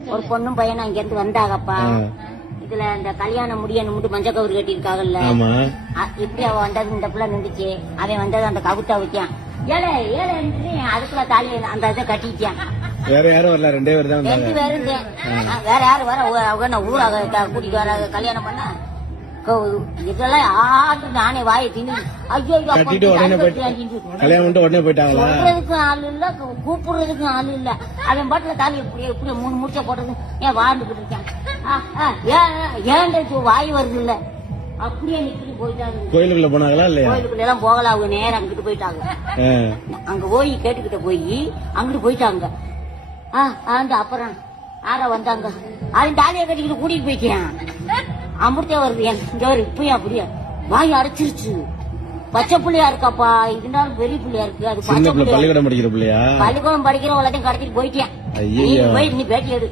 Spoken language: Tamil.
ஒரு பொண்ணும் பையனும் அங்க இருந்து வந்தாகப்பா. இதுல இந்த கல்யாணம் முடியணும் மஞ்சள் கவுரு கட்டி இருக்காங்கல்ல, இப்படி அவ வந்தது இந்த பிள்ளை நின்றுச்சு. அவன் வந்தது அந்த கவுத்தா வச்சான். ஏழை ஏழை அதுக்குள்ள தாலி அந்த இதை கட்டிச்சான். வேற யாரும் வரல, 2 பேர் தான். 2 பேரும் வேற யாரு வர அவங்க ஊராக கூட்டிட்டு வர கல்யாணம் பண்ண இதெல்லாம் ஆட்டு நானே வாயை தின்னு. ஐயோ கல்யாணம் உடனே போயிட்டாங்களா? சொல்றதுக்கும் ஆள் இல்ல, கூப்பிடுறதுக்கும் ஆள் இல்ல. அவன் பாட்டுல தாலி இப்படி 3 முடிச்ச போட்டது ஏன் வாழ்ந்துகிட்டு இருக்கான். ஏன் வாய் வருது இல்ல, அப்படியே நிக்கிட்டு போயிட்டாங்க. கோயிலுக்குள்ள போனாங்களா இல்லையா? கோயிலுக்குள்ள எல்லாம் போகல, அவங்க நேரம் அங்கிட்டு போயிட்டாங்க. அங்க போய் கேட்டுக்கிட்ட போய் அங்கிட்டு போயிட்டாங்க. அப்புறம் ஆற வந்தாங்க. அவன் தாலியை கட்டிக்கிட்டு கூட்டிட்டு போயிட்டான். அமிர்தே வருது இங்க ஒரு இப்பயா அப்படியா வாய் அரைச்சிருச்சு. பச்சை புள்ளையா இருக்காப்பா, இருந்தாலும் பெரிய புள்ளையா இருக்கு. அது பள்ளிக்கூடம் படிக்கிற பிள்ளையா? பள்ளிக்கூடம் படிக்கிற எல்லாத்தையும் கடத்திட்டு போயிட்டேன். நீ பேட்டி எடு.